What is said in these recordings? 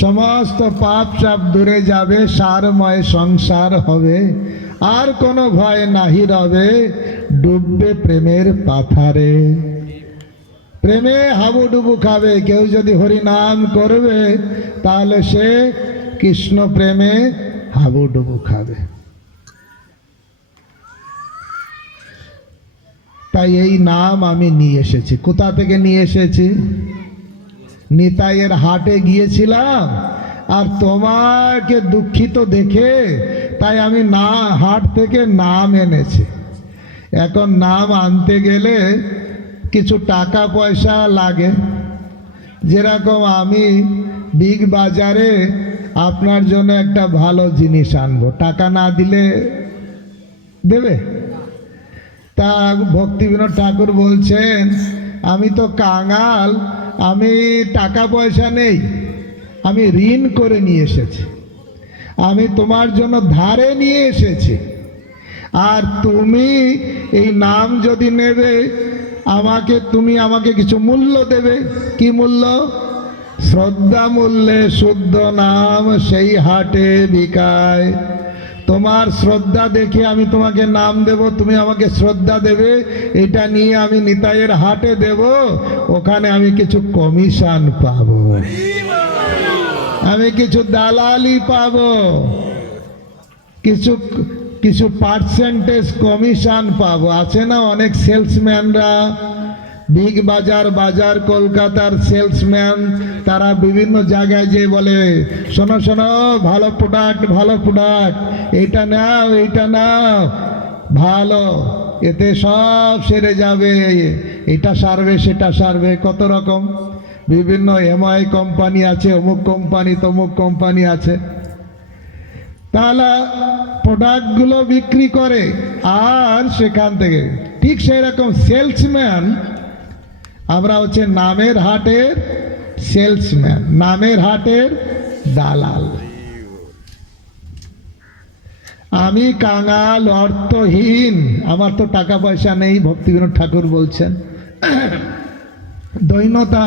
সমস্ত পাপ সাপ দূরে যাবে, সারময় সংসার হবে, আর কোনো ভয় নাহি রবে, ডুববে প্রেমের পাথারে। প্রেমে হাবুডুবু খাবে। কেউ যদি হরি নাম করবে তাহলে সে কৃষ্ণ প্রেমে হাবুডুবু খাবে। তাই এই নাম আমি নিয়ে এসেছি। কোথা থেকে নিয়ে এসেছি? নিতাইয়ের হাটে গিয়েছিলাম আর তোমাকে দুঃখিত দেখে তাই আমি হাট থেকে নাম এনেছি। এখন নাম আনতে গেলে কিছু টাকা পয়সা লাগে। যেরকম আমি বিগ বাজারে আপনার জন্য একটা ভালো জিনিস আনবো, টাকা না দিলে দেবে? তা ভক্তিবিনোদ ঠাকুর বলছেন, আমি তো কাঙাল, আমি টাকা পয়সা নেই, আমি ঋণ করে নিয়ে এসেছি, আমি তোমার জন্য ধারে নিয়ে এসেছি। আর তুমি এই নাম যদি নেবে তুমি আমাকে কিছু মূল্য দেবে। কি মূল্য? শ্রদ্ধা মূল্যে শুদ্ধ নাম সেই হাটে বিকায়। তোমার শ্রদ্ধা দেখে আমি তোমাকে নাম দেব, তুমি আমাকে শ্রদ্ধা দেবে, এটা নিয়ে আমি নিতাইয়ের হাটে দেব, ওখানে আমি কিছু কমিশন পাবো, আমি কিছু দালালি পাবো, কিছু পার্সেন্টেজ কমিশন পাবো। আছে না অনেক সেলসম্যানরা, বিগ বাজার কলকাতার সেলসম্যান, তারা বিভিন্ন জায়গায় যে বলে, শোনো শোনো, ভালো প্রোডাক্ট, এইটা নাও, ভালো, এতে সব সেরে যাবে, এটা সারবে সেটা সারবে, কত রকম বিভিন্ন এমআই কোম্পানি আছে, অমুক কোম্পানি তমুক কোম্পানি আছে। তাহলে প্রোডাক্টগুলো বিক্রি করে আর সেখান থেকে ঠিক সেই রকম সেলসম্যান আমরা হচ্ছে নামের হাটের সেলসম্যান, নামের হাটের দালাল। আমি কাঙাল, অর্থহীন, আমার তো টাকা পয়সা নেই। ভক্তিবিনোদ ঠাকুর বলছেন দৈন্যতা,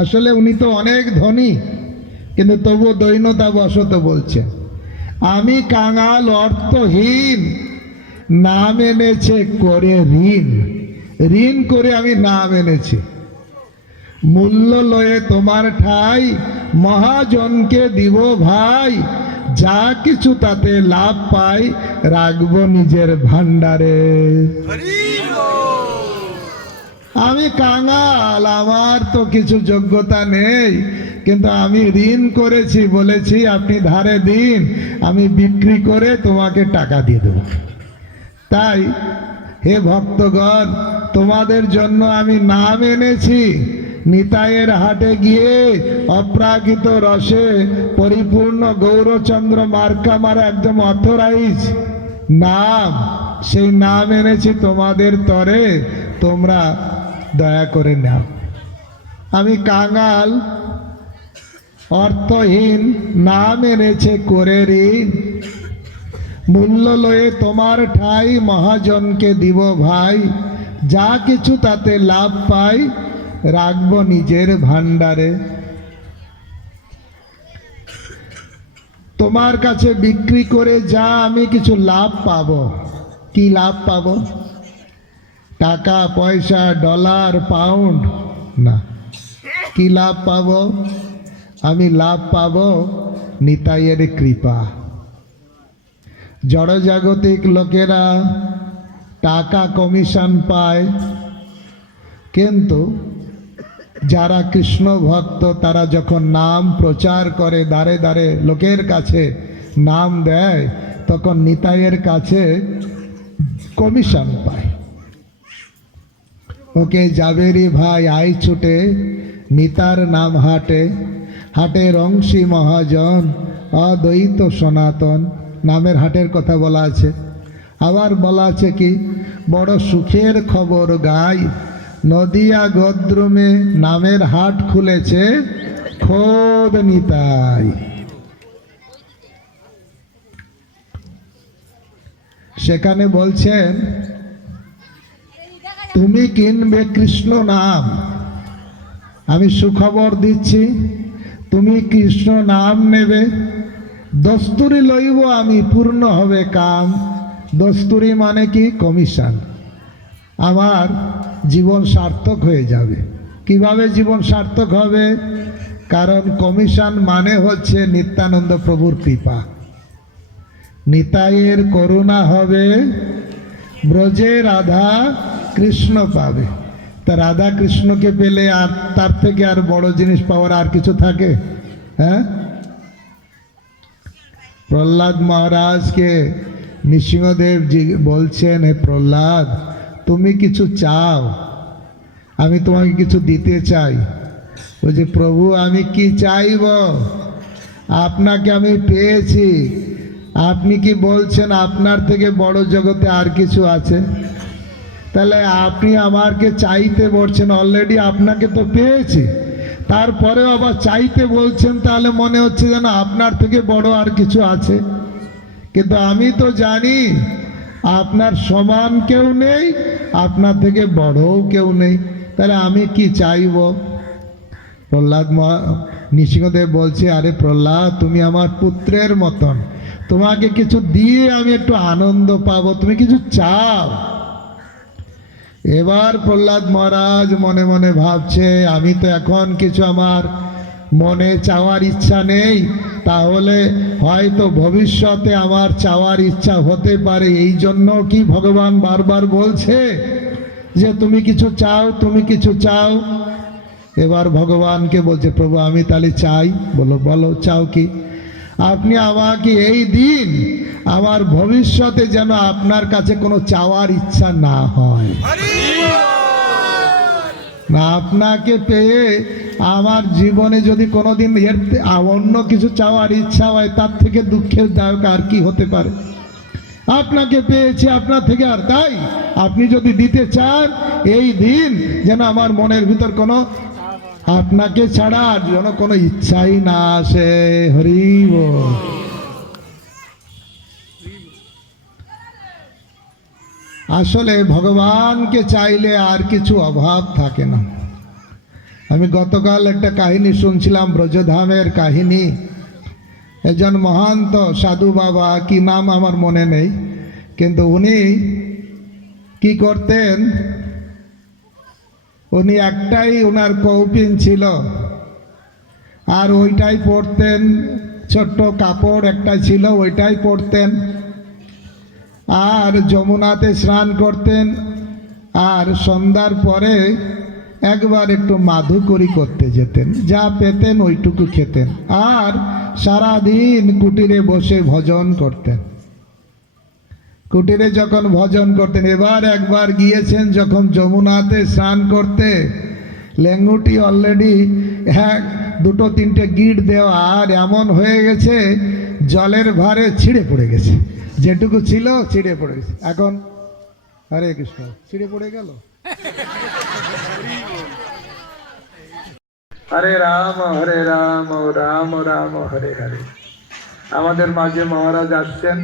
আসলে উনি তো অনেক ধনী, কিন্তু তবু দৈন্যতা বশত বলছেন, আমি কাঙাল, অর্থহীন, নাম এনেছে করে ঋণ করে আমি নাম এনেছি। মূল্য লয়ে তোমার ঠাই, মহাজনকে দিব ভাই, যা কিছু তাতে লাভ পাই, রাখবো নিজের ভান্ডারে। আমি কাঙাল, আমার তো কিছু যোগ্যতা নেই, কিন্তু আমি ঋণ করেছি, বলেছি আপনি ধারে দিন, আমি বিক্রি করে তোমাকে টাকা দিয়ে দেব। তাই হে ভক্তগণ, তোমাদের জন্য আমি নাম এনেছি, নিতাইয়ের হাটে গিয়ে অপ্রাকৃত রসে পরিপূর্ণ গৌরচন্দ্র মার্কা মারা একদম অথরাইজ নাম, সেই নাম এনেছি তোমাদের তরে, তোমরা দয়া করে নাও। আমি কাঙাল, অর্থহীন, নাম এনেছে করে ঋণ, মূল্য লয়ে তোমার ঠাই মহাজনকে দিব ভাই, যা কিছু তাতে লাভ পাই রাখবো নিজের ভান্ডারে। তোমার কাছে বিক্রি করে যা আমি কিছু লাভ পাবো। কি লাভ পাবো? টাকা পয়সা, ডলার, পাউন্ড না। কি লাভ পাবো? আমি লাভ পাবো নিতাইয়ের কৃপা। জড়জাগতিক লোকেরা টাকা কমিশন পায়, কিন্তু যারা কৃষ্ণ ভক্ত তারা যখন নাম প্রচার করে, দ্বারে দ্বারে লোকের কাছে নাম দেয়, তখন নিতাইয়ের কাছে কমিশন পায়। ওকে যাবে রে ভাই আই ছুটে, নিতার নাম হাটে, হাটের অংশী মহাজন অদ্বৈত সনাতন। নামের হাটের কথা বলা আছে। আবার বলা আছে কি, বড় সুখের খবর গাই, নদিয়া গদ্রুমে নামের হাট খুলেছে খোদ নিতাই। সেখানে বলছেন তুমি কিনবে কৃষ্ণ নাম, আমি সুখবর দিচ্ছি, তুমি কৃষ্ণ নাম নেবে, দস্তুরি লইব আমি, পূর্ণ হবে কাম। দস্তুরি মানে কি? কমিশন। আমার জীবন সার্থক হয়ে যাবে। কিভাবে জীবন সার্থক হবে? কারণ কমিশন মানে হচ্ছে নিত্যানন্দ প্রভুর কৃপা। নিতাইয়ের করুণা হবে, ব্রজে রাধা কৃষ্ণ পাবে। তা রাধা কৃষ্ণকে পেলে আর তার থেকে আর বড় জিনিস পাওয়ার আর কিছু থাকে? হ্যাঁ, প্রহ্লাদ মহারাজকে নৃসিংহদেব জি বলছেন, হে প্রহ্লাদ তুমি কিছু চাও, আমি তোমাকে কিছু দিতে চাই। বলছে প্রভু আমি কি চাইব? আপনাকে আমি পেয়েছি, আপনি কি বলছেন আপনার থেকে বড় জগতে আর কিছু আছে? তাহলে আপনি আমাকে চাইতে বলছেন, অলরেডি আপনাকে তো পেয়েছি, তারপরেও আবার চাইতে বলছেন, তাহলে মনে হচ্ছে যেন আপনার থেকে বড় আর কিছু আছে। কিন্তু আমি তো জানি আপনার সমান কেউ নেই, আপনার থেকে বড়ও কেউ নেই, তাহলে আমি কি চাইব? প্রহ্লাদ নৃসিংহদেব বলছে, আরে প্রহ্লাদ তুমি আমার পুত্রের মতন, তোমাকে কিছু দিয়ে আমি একটু আনন্দ পাবো, তুমি কিছু চাও। এবার প্রহ্লাদ মহারাজ মনে মনে ভাবছে, আমি তো এখন কিছু আমার মনে চাওয়ার ইচ্ছা নেই, তাহলে হয়তো ভবিষ্যতে আমার চাওয়ার ইচ্ছা হতে পারে, এই জন্য কি ভগবান বারবার বলছে যে তুমি কিছু চাও, তুমি কিছু চাও। এবার ভগবানকে বলছে, প্রভু আমি তাহলে চাই। বলো বলো চাও কি? আপনি আমাকে এই দিন আমার ভবিষ্যতে যেন আপনার কাছে কোনো চাওয়ার ইচ্ছা না হয়, না আপনাকে পেয়ে আমার জীবনে যদি কোনোদিন এর অন্য কিছু চাওয়ার ইচ্ছা হয়, তার থেকে দুঃখের দায়ক আর কি হতে পারে? আপনাকে পেয়েছি, আপনার থেকে আর তাই আপনি যদি দিতে চান, এই দিন যেন আমার মনের ভিতর কোনো আপনাকে ছাড়া আর যেন কোনো ইচ্ছাই না আসে। হরি বল। আসলে ভগবানকে চাইলে আর কিছু অভাব থাকে না। আমি গতকাল একটা কাহিনী শুনছিলাম, ব্রজধামের কাহিনী। একজন মহান্ত সাধু বাবা, কি নাম আমার মনে নেই, কিন্তু উনি কি করতেন, উনি একটাই ওনার কৌপিন ছিল, আর ওইটাই পরতেন, ছোট্ট কাপড় একটা ছিল, ওইটাই পরতেন, আর যমুনাতে স্নান করতেন, আর সন্ধ্যার পরে একবার একটু মাধুকরী করতে যেতেন, যা পেতেন ওইটুকু খেতেন, আর সারাদিন কুটিরে বসে ভজন করতেন। কুটিরে যখন ভজন করতেন, এবার একবার গিয়েছেন যখন যমুনাতে স্নান করতে, লেঙ্গুটি অলরেডি হ্যাঁ দুটো তিনটে গিট দেওয়া আর এমন হয়ে গেছে জলের ভারে ছিঁড়ে পড়ে গেছে, যেটুকু ছিল ছিঁড়ে পড়ে গেছে। এখন হরে কৃষ্ণ ছিঁড়ে পড়ে গেল। হরে রাম রাম রাম হরে হরে। আমাদের মাঝে মহারাজ আসছেন,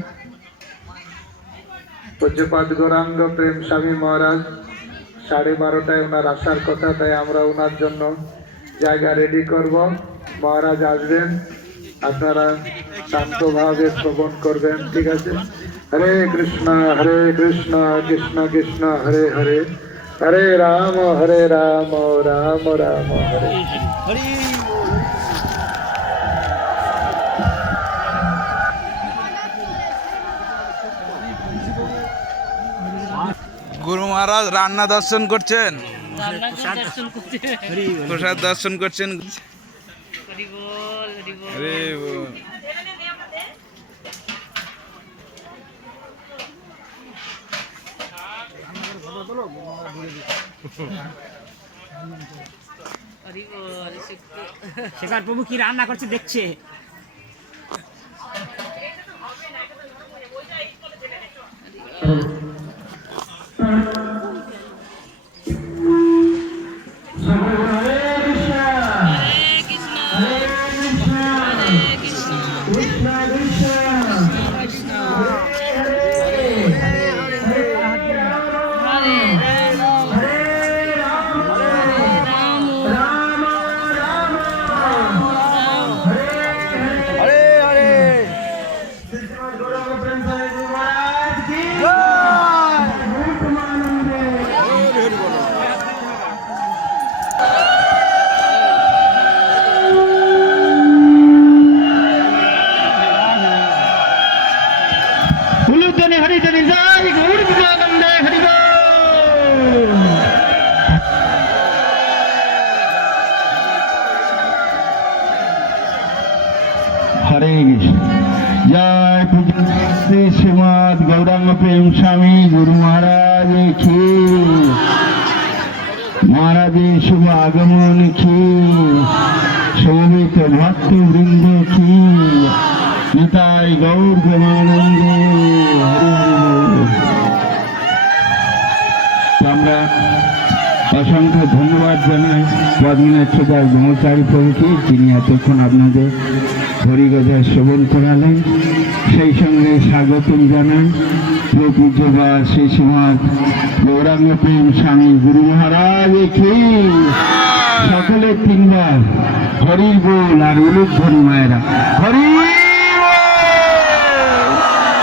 পূজ্যপাদ গৌরাঙ্গ প্রেম স্বামী মহারাজ। 12:30টায় ওনার আসার কথা, তাই আমরা ওনার জন্য জায়গা রেডি করব। মহারাজ আসবেন, আপনারা শান্তভাবে শ্রবণ করবেন, ঠিক আছে? হরে কৃষ্ণ কৃষ্ণ কৃষ্ণ হরে হরে, হরে রাম রাম রাম হরে হরে। গুরু মহারাজ রান্না দর্শন করছেন, প্রসাদ দর্শন করছেন। হরে বল। শেখর প্রভু কি রান্না করছে দেখছে। हरे कृष्ण। जय श्री श्रीमद गौरांग प्रेम स्वामी गुरु महाराज की, महाराज शुभ आगमन की, शोभित भक्त वृंद की, निताय गौर प्रेमानंद। हरे हरे। असंख्य धन्यवाद জানাই পদ্মনাথ সদার ব্রহ্মচারী প্রভুকে, যিনি এতক্ষণ আপনাদের হরিকথা শ্রবণ করালেন। সেই সঙ্গে স্বাগতম জানাই প্রপূজ্যবা শ্রী শ্রীমদ গৌরাঙ্গ প্রেম স্বামী গুরু মহারাজ কি। সকলে তিনবার হরি বল আর উলুক ধরি মায়েরা হরি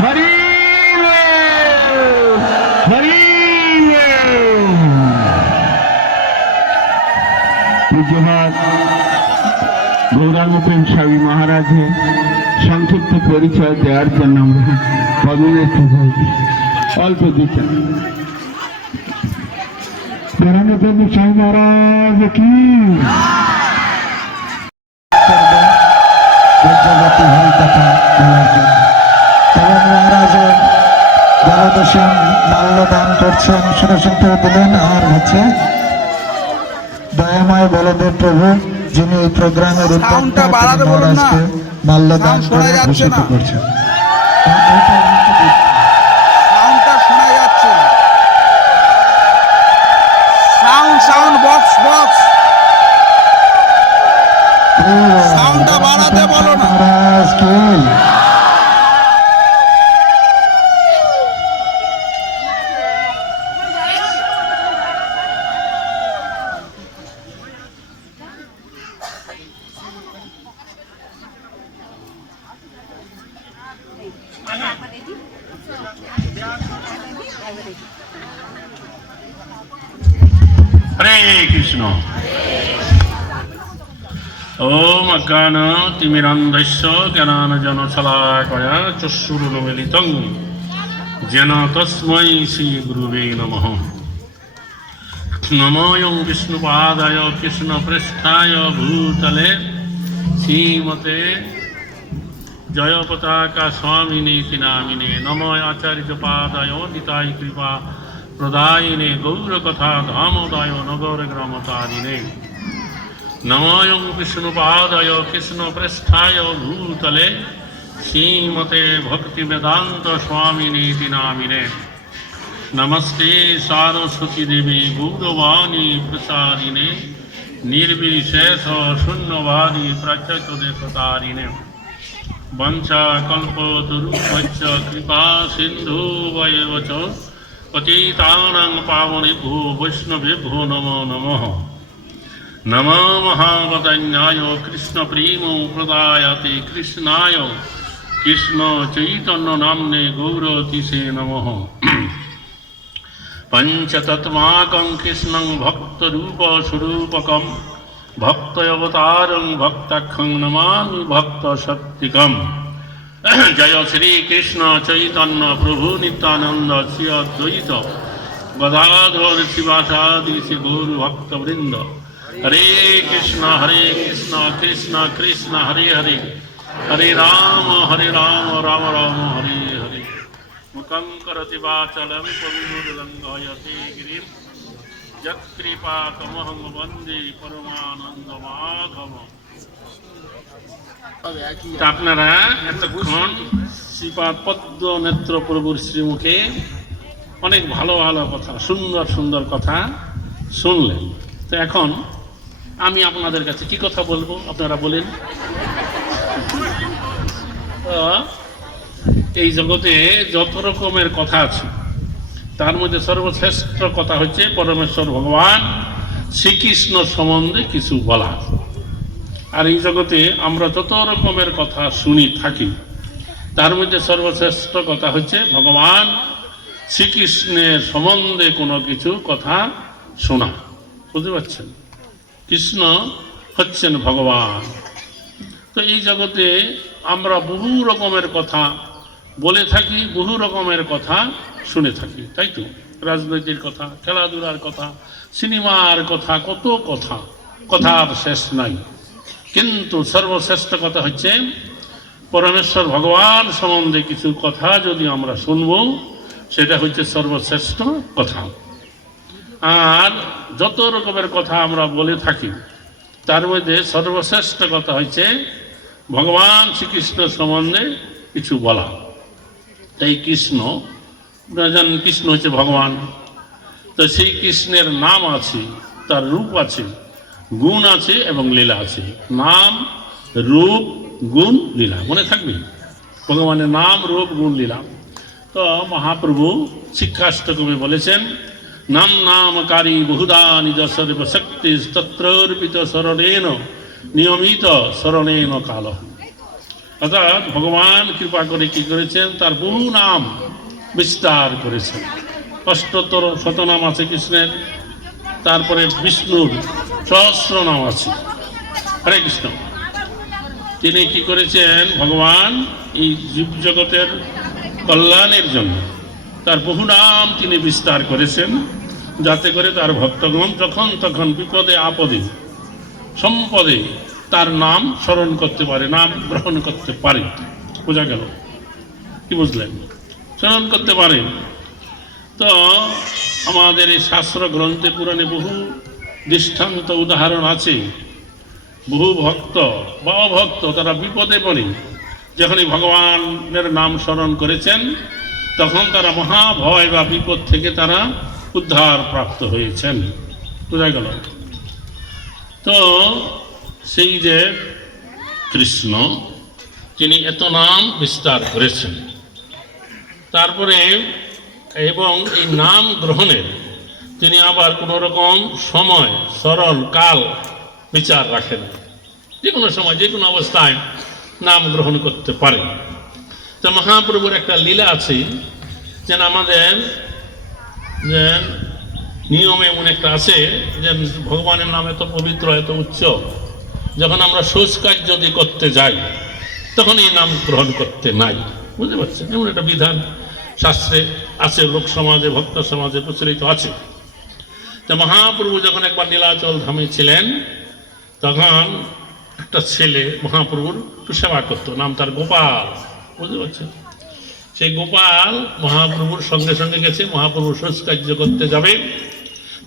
হরি হরি। পূজ্যপাদ গৌরাঙ্গ প্রেম স্বামী মহারাজের সংক্ষিপ্ত পরিচয় দেওয়ার জন্য আমরা পদ্মনাথ অল্প দিতে। গৌরাঙ্গ প্রেম স্বামী মহারাজ কি। মহারাজের দেবদর্শন মাল্যদান করছেন, সুরসিংহ দিলেন। আর হচ্ছে দয়াময় বলদেব প্রভু, যিনি এই প্রোগ্রামের উদ্যোক্তা, মহারাজকে মাল্যদান করে ভূষিত করছেন। সাউন্ড বক্স সাউন্ডটা বাড়াতে বলো না। हरे कृष्ण। ओम अज्ञान तिमिरान्धस्य ज्ञानाञ्जनशलाकया चक्षुरुन्मीलितं येन तस्मै श्री गुरुवे नमः। नमोऽयं विष्णुपादाय कृष्णप्रेष्ठाय भूतले श्रीमते जयपताका स्वामिने नामिने। नमो आचार्यपादाय निताय कृपा प्रदायिने गौरकथा धामोदाय नगर ग्रामतारिणे। নমোয়ং বিষ্ণুপাদায় কৃষ্ণপ্রেষ্ঠায় ভূতলে শ্রীমতে ভক্তিবেদান্ত স্বামিনীতি নামিনে। নমস্তে সারস্বতী দেবী গৌরবাণী প্রসারিণে নির্বিশেষ শূন্যবাদী প্রচতদেশতারিণে। বঞ্চা কল্পতরুভ্যশ্চ কৃপা সিন্ধুবৈব চ পতিতানাং পাবনেভ্যো বৈষ্ণবেভ্যো নমো নমঃ। নমো মহাবদান্যায় কৃষ্ণপ্রেম প্রদায়তে কৃষ্ণায় কৃষ্ণ চৈতন্য নাম্নে গৌরতিষে নমঃ। পঞ্চতত্ত্বাত্মকং কৃষ্ণং ভক্তরূপ স্বরূপকম ভক্তয়বতারং ভক্তাখ্যং নমামি ভক্ত শক্তিকম। জয় শ্রীকৃষ্ণ চৈতন্য প্রভু নিত্যানন্দ শ্রী অদ্বৈত গদাধর শিবাসাদি শ্রী গৌর ভক্তবৃন্দ। হরে কৃষ্ণ কৃষ্ণ কৃষ্ণ হরে হরে, হরে রাম রাম রাম হরে হরে। মুখং করতি বাচলং পঙ্গুরলঙ্ঘয়তে গিরিম যৎকৃপাতমহং বন্দে পরমানন্দ মাধব। আপনারা এতক্ষণ শ্রীপাদ পদ্ম নেত্র প্রভুর শ্রীমুখে অনেক ভালো ভালো কথা, সুন্দর সুন্দর কথা শুনলেন। তো এখন আমি আপনাদের কাছে কি কথা বলবো আপনারা বলেন। এই জগতে যত রকমের কথা আছে তার মধ্যে সর্বশ্রেষ্ঠ কথা হচ্ছে পরমেশ্বর ভগবান শ্রীকৃষ্ণ সম্বন্ধে কিছু বলা। আর এই জগতে আমরা যত রকমের কথা শুনি থাকি তার মধ্যে সর্বশ্রেষ্ঠ কথা হচ্ছে ভগবান শ্রীকৃষ্ণের সম্বন্ধে কোনো কিছু কথা শোনা। বুঝতে পারছেন? কৃষ্ণ হচ্ছেন ভগবান। তো এই জগতে আমরা বহু রকমের কথা বলে থাকি, বহু রকমের কথা শুনে থাকি, তাই তো? রাজনীতির কথা, খেলাধুলার কথা, সিনেমার কথা, কত কথা, কথার শেষ নাই। কিন্তু সর্বশ্রেষ্ঠ কথা হচ্ছে পরমেশ্বর ভগবান সম্বন্ধে কিছু কথা যদি আমরা শুনব, সেটা হচ্ছে সর্বশ্রেষ্ঠ কথা। আর যত রকমের কথা আমরা বলে থাকি তার মধ্যে সর্বশ্রেষ্ঠ কথা হচ্ছে ভগবান শ্রীকৃষ্ণ সম্বন্ধে কিছু বলা। তাই কৃষ্ণ, জানেন কৃষ্ণ হচ্ছে ভগবান। তো সেই কৃষ্ণের নাম আছে, তার রূপ আছে, গুণ আছে এবং লীলা আছে। নাম, রূপ, গুণ, লীলা মনে থাকবে। ভগবানের নাম, রূপ, গুণ, লীলা। তো মহাপ্রভু শিক্ষাষ্টকমে বলেছেন, নাম নামকারী বহুধা নিজ সর্বশক্তি তত্রর্পিত শরণেন নিয়মিত শরণেন কাল। অর্থাৎ ভগবান কৃপা করে কি করেছেন, তার বহু নাম বিস্তার করেছেন। ৭৮ শতনাম আছে কৃষ্ণের, তারপরে বিষ্ণুর সহস্র নাম আছে। হরে কৃষ্ণ। তিনি কি করেছেন, ভগবান এই জীব জগতের কল্যাণের জন্য তার বহু নাম তিনি বিস্তার করেছেন, যাতে করে তার ভক্তগণ যখন তখন বিপদে আপদে সম্পদে তার নাম স্মরণ করতে পারে, নাম গ্রহণ করতে পারে। বোঝা গেল? কি বুঝলেন? স্মরণ করতে পারে। তো আমাদের এই শাস্ত্র গ্রন্থে পুরাণে বহু দৃষ্টান্ত উদাহরণ আছে। বহু ভক্ত বা অভক্ত তারা বিপদে পড়ে যখনই ভগবানের নাম স্মরণ করেছেন, তখন তারা মহাভয় বা বিপদ থেকে তারা উদ্ধার প্রাপ্ত হয়েছেন। বোঝা গেল? তো সেই যে কৃষ্ণ, তিনি এত নাম বিস্তার করেছেন, তারপরে এবং এই নাম গ্রহণের তিনি আবার কোনো রকম সময়, সরল কাল বিচার রাখেন। যে কোনো সময়, যে কোনো অবস্থায় নাম গ্রহণ করতে পারে। তো মহাপ্রভুর একটা লীলা আছে, যেন আমাদের যে নিয়মে এমন একটা আছে যে ভগবানের নাম এত পবিত্র, এত উচ্চ, যখন আমরা শোচ কাজ যদি করতে যাই তখন এই নাম গ্রহণ করতে নাই। বুঝতে পারছেন? এমন একটা বিধান শাস্ত্রে আছে, লোক সমাজে, ভক্ত সমাজে প্রচলিত আছে। তো মহাপ্রভু যখন একবার নীলাচল ধামে ছিলেন, তখন একটা ছেলে মহাপ্রভুর একটু সেবা করতো, নাম তার গোপাল। বুঝতে পারছেন? সেই গোপাল মহাপ্রভুর সঙ্গে সঙ্গে গেছে, মহাপ্রভুর শোচ কার্য করতে যাবে।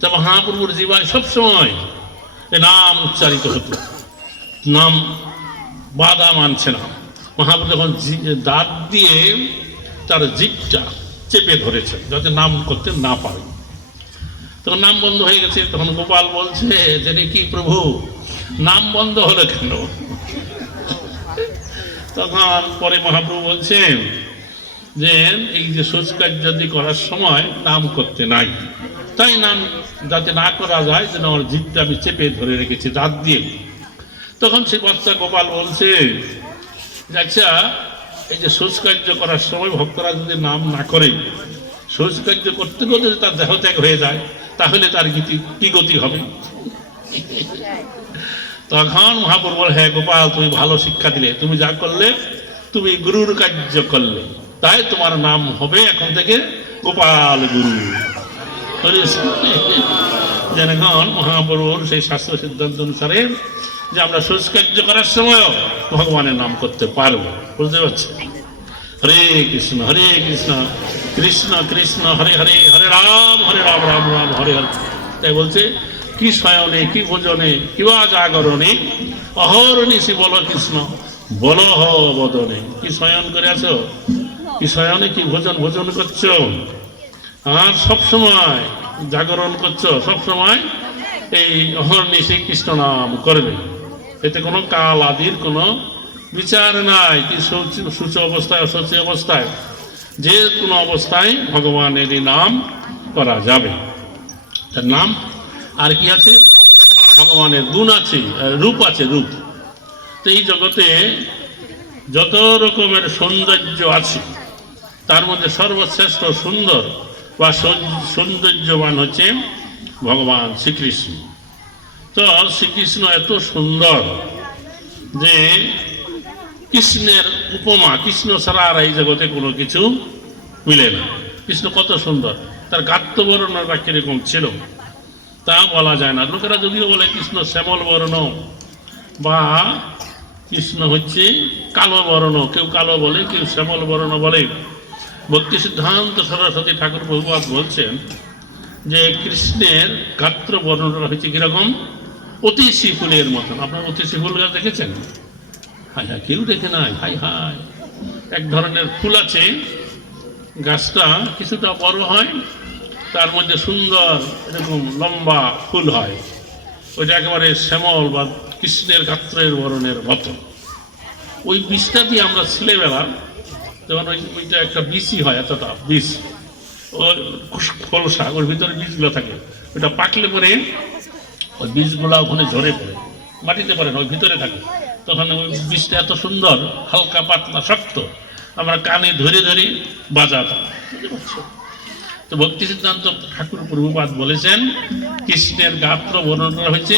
তো মহাপ্রভুর জীবায় সবসময় এ নাম উচ্চারিত হতো, নাম বাধা মানছে না। মহাপ্রভু যখন দাঁত দিয়ে তার জিভটা চেপে ধরেছেন যাতে নাম করতে না পারে, তখন নাম বন্ধ হয়ে গেছে। তখন গোপাল বলছে যে কি প্রভু, নাম বন্ধ হলো কেন? তখন পরে মহাপ্রভু বলছেন যে এই যে শৌচকার্যাদি করার সময় নাম করতে নাই, তাই নাম যাতে না করা যায় যেন আমার জিভটা আমি চেপে ধরে রেখেছি দাঁত দিয়ে। তখন সে বাচ্চা গোপাল বলছে যে আচ্ছা, এই যে শৌচকার্য করার সময় ভক্তরা যদি নাম না করে, শৌচকার্য করতে করতে যদি তার দেহত্যাগ হয়ে যায়, তাহলে তার কি গতি হবে? তখন মহাপ্রভু বলে, হ্যাঁ গোপাল, তুমি ভালো শিক্ষা দিলে, তুমি যা করলে তুমি গুরুর কার্য করলে, তাই তোমার নাম হবে এখন থেকে গোপাল গুরু। যেন মহাপ্রভুর সেই শাস্ত্র সিদ্ধান্ত অনুসারে যে আমরা শৌচকার্য করার সময়ও ভগবানের নাম করতে পারবো। বুঝতে পারছি? হরে কৃষ্ণ কৃষ্ণ কৃষ্ণ হরে হরে, হরে রাম রাম রাম হরে হরে। তাই বলছে, কি শয়নে কি ভোজনে কিবা জাগরণে অহর্নিশি বল কৃষ্ণ বল হ বদনে। কি শয়ন করে আছো, কি শয়নে কি ভোজন করছো, আর সবসময় জাগরণ করছো, সবসময় এই অহর্নিশি কৃষ্ণ নাম করবে। এতে কোনো কাল আদির কোনো বিচার নাই, কি সূচ অবস্থায় অসুচি অবস্থায়, যে কোনো অবস্থায় ভগবানেরই নাম করা যাবে। তার নাম আর কি আছে, ভগবানের গুণ আছে, রূপ আছে, রূপ। তো এই জগতে যত রকমের সৌন্দর্য আছে, তার মধ্যে সর্বশ্রেষ্ঠ সুন্দর বা সৌন্দর্যবান হচ্ছে ভগবান শ্রীকৃষ্ণ। তো শ্রীকৃষ্ণ এত সুন্দর যে কৃষ্ণের উপমা, কৃষ্ণ ছাড়া আর এই জগতে কোনো কিছু মিলে না। কৃষ্ণ কত সুন্দর, তার গাত্র বর্ণটা কিরকম ছিল তা বলা যায় না। লোকেরা যদিও বলে কৃষ্ণ শ্যামল বর্ণ বা কৃষ্ণ হচ্ছে কালো বর্ণ, কেউ কালো বলে, কেউ শ্যামল বর্ণ বলে। ভক্তি সিদ্ধান্ত সরস্বতী ঠাকুর প্রভুপাদ বলছেন যে কৃষ্ণের গাত্র বর্ণটা হচ্ছে কিরকম, অতিশি ফুলের মতন। আপনার অতিশি ফুল গাছ দেখেছেন? হাই হাই, কেউ দেখে নাই। হাই হাই, এক ধরনের ফুল আছে, গাছটা কিছুটা বড় হয়, তার মধ্যে সুন্দর এরকম লম্বা ফুল হয়, ওইটা একেবারে শ্যামল বা কৃষ্ণের গাত্রের বরণের মতো। ওই বীজটা দিয়ে আমরা ছেলেবেলা যেমন ওইটা একটা বীজই হয়, এতটা বীজ, ওর খোলসা, ওর ভিতরে বীজগুলো থাকে, ওইটা পাকলে পরে ওই বীজগুলা ওখানে ঝরে পড়ে, মাটিতে পড়ে না, ওই ভিতরে থাকে। তখন ওই বীজটা এত সুন্দর, হালকা পাতলা শক্ত, আমরা কানে ধরে ধরে বাজাতাম। বুঝতে পারছো? তো ভক্তি সিদ্ধান্ত ঠাকুর প্রভুপাদ বলেছেন কৃষ্ণের গাত্র বর্ণনা হয়েছে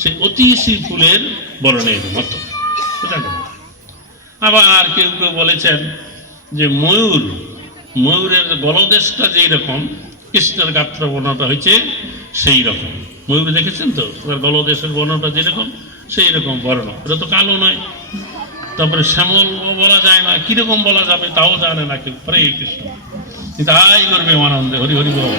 সেই অতিশি ফুলের বর্ণের মতো। আবার কেউ কেউ বলেছেন যে ময়ূরের গলদেশটা যেই রকম কৃষ্ণের গাত্র বর্ণটা হয়েছে সেই রকম। ময়ূর দেখেছেন তো, গলদেশের বর্ণটা যেরকম সেই রকম বর্ণ, এটা তো কালো নয়। তারপরে শ্যামল বলা যায় না, কিরকম বলা যাবে তাও জানে না কেউ। হরে কৃষ্ণ, তাই করবে আনন্দে, হরি হরি বল।